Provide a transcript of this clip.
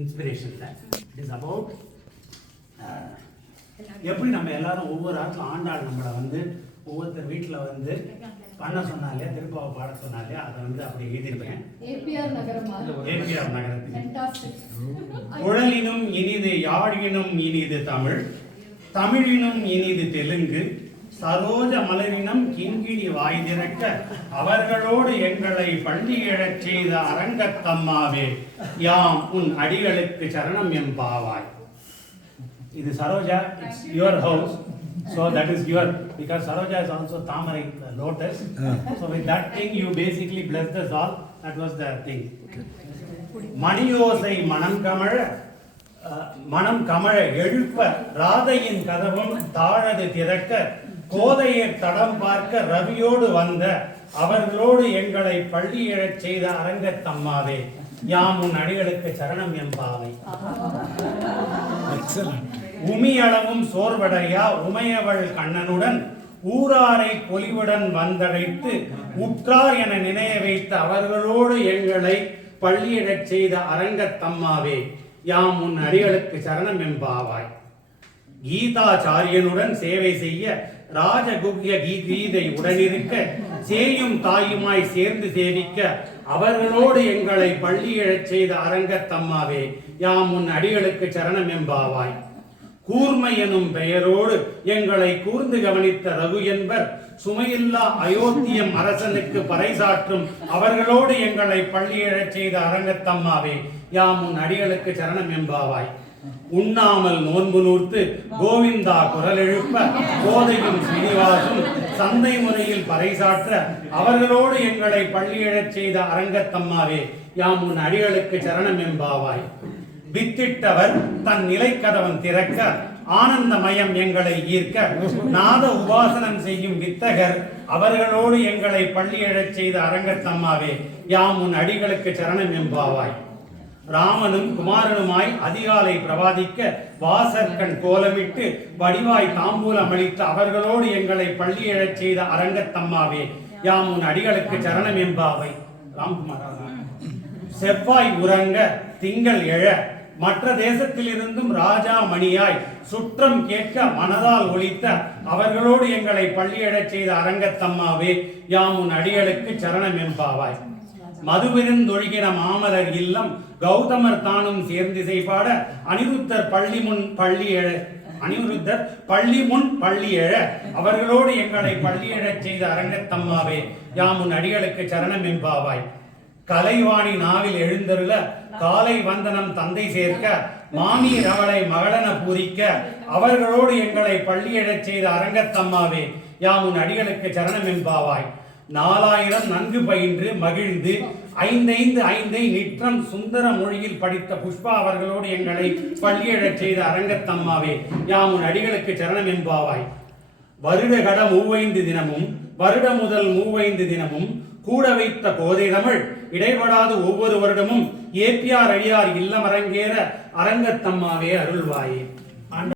Inspiration இல்லை. It is about எப்படி நம்ம எல்லாரும் ஒவ்வொரு ஆட்டில் ஆண்டாள் நம்மளை வந்து ஒவ்வொருத்தர் வீட்டில் வந்து பண்ண சொன்னாலே திருப்பாவை பாட சொன்னாலே அதை வந்து அப்படி எழுதியிருப்பேன். ஏபிஆர் நகரத்தில் குழலினும் இனிது யாழினும் இனிது தமிழ், தமிழினும் இனிது தெலுங்கு, சரோஜ மலரினம் கிங்கிணி வாய் திறக்க அவர்களோடு எங்களை பள்ளி எழச் செய்த அரங்கத்தம்மாவே யாம் உன் அடிகளுக்கு சரணம் எம்பாவாய். இது Saroja, it's your house, so that is your, because Saroja is also Tamarai, lotus, so with that thing you basically blessed us all. That was the thing. மணியோசை மனம் கமழ எழுப்ப ராதையின் கதவும் தாழது திறக்க கோதையர் தடம் பார்க்க ரவியோடு வந்த அவர்களோடு எங்களை பள்ளி எழச் செய்த அரங்கத்தம்மாவே யாம் உன் அடிகளுக்கு சரணம் எம்பாவை. உமியளவும் சோர்வடையா உமையவள் கண்ணனுடன் ஊராரை பொலிவுடன் வந்தடைத்து உற்றார் என நினைய வைத்த அவர்களோடு எங்களை பள்ளியிடச் செய்த அரங்கத்தம்மாவே யாம் உன் அடிகளுக்கு சரணம் எம்பாவாய். கீதாச்சாரியனுடன் சேவை செய்ய ராஜகுக்ய கீதை உடனிருக்க சேயும் தாயுமாய் சேர்ந்து சேவிக்க அவர்களோடு எங்களை பள்ளி எழச் செய்த அரங்கத்தம்மாவே யாம் உன் அடிகளுக்கு சரணம் எம்பாவாய். கூர்மை எனும் பெயரோடு எங்களை கூர்ந்து கவனித்த ரகு என்பர் சுமையில்லா அயோத்தியம் அரசனுக்கு பறைசாற்றும் அவர்களோடு எங்களை பள்ளி எழச் செய்த அரங்கத்தம்மாவே யாம் உன் அடிகளுக்கு சரணம் எம்பாவாய். உண்ணாமல் நோன்பு நூர்த்து கோவிந்தா குரல் எழுப்ப கோதையும் ஸ்ரீனிவாசும் சந்தை முறையில் பறைசாற்ற அவர்களோடு எங்களை பள்ளி எழச் செய்த அரங்கத்தம்மாவே யாம் உன் அடிகளுக்கு சரணம் எம்பாவாய். வித்திட்டவர் தன் நிலைக்கதவன் திறக்க ஆனந்தமயம் எங்களை ஈர்க்க நாத உபாசனம் செய்யும் வித்தகர் அவர்களோடு எங்களை பள்ளி எழச் செய்த அரங்கத்தம்மாவே யாம் உன் அடிகளுக்கு சரணம் எம்பாவாய். ராமனும் குமாரனுமாய் அதிகாலை பிரவாதிக்க வாசற்கண் கோலமிட்டு வடிவாய் தாம்பூலம் அளித்த அவர்களோடு எங்களை பள்ளி எழச் செய்த அரங்கத்தம்மாவே யாம் உன் அடிகளுக்கு சரணம் எம்பாவை. ராம்குமார் செவ்வாய் உறங்க திங்கள் எழ மற்ற தேசத்திலிருந்தும் ராஜா மணியாய் சுற்றம் கேட்க மனதால் ஒலித்த அவர்களோடு எங்களை பள்ளி எழச் செய்த அரங்கத்தம்மாவே யாம் உன் அடிகளுக்கு சரணம் எம்பாவாய். மதுவிருந்தொழுகின மாமலர் இல்லம் கௌதமர் தானும் சேர்ந்திசை பாட அனிருத்தர் பள்ளி முன் பள்ளி எழ அவர்களோடு எங்களை பள்ளி எழச் செய்த அரங்கத்தம்மாவே யாம் உன் அடிகளுக்கு சரணம் எம்பாவாய். கலைவாணி நாவில் எழுந்தருள காலை வந்தனம் தந்தை சேர்க்க மாமீர் அவளை மகளன பூரிக்க அவர்களோடு எங்களை பள்ளி எழச் செய்த அரங்கத்தம்மாவே யாம் உன் அடிகளுக்கு சரணம் எம்பாவாய். 4000 நன்கு பயின்று மகிழ்ந்து 5 நிற்றம் சுந்தர மொழியில் படித்த புஷ்பா அவர்களோடு எங்களை பள்ளி எழச் செய்த அரங்கத்தம்மாவே யாம் உன் அடிகளுக்கு சரணம் எம்பாவாய். வருட கட 35 தினமும் வருட முதல் 35 தினமும் கூட வைத்த கோதை தமிழ் இடைபடாது ஒவ்வொரு வருடமும் ஏபிஆர் அடியார் இல்லம் அரங்கேற அரங்கத்தம்மாவே அருள்வாயே.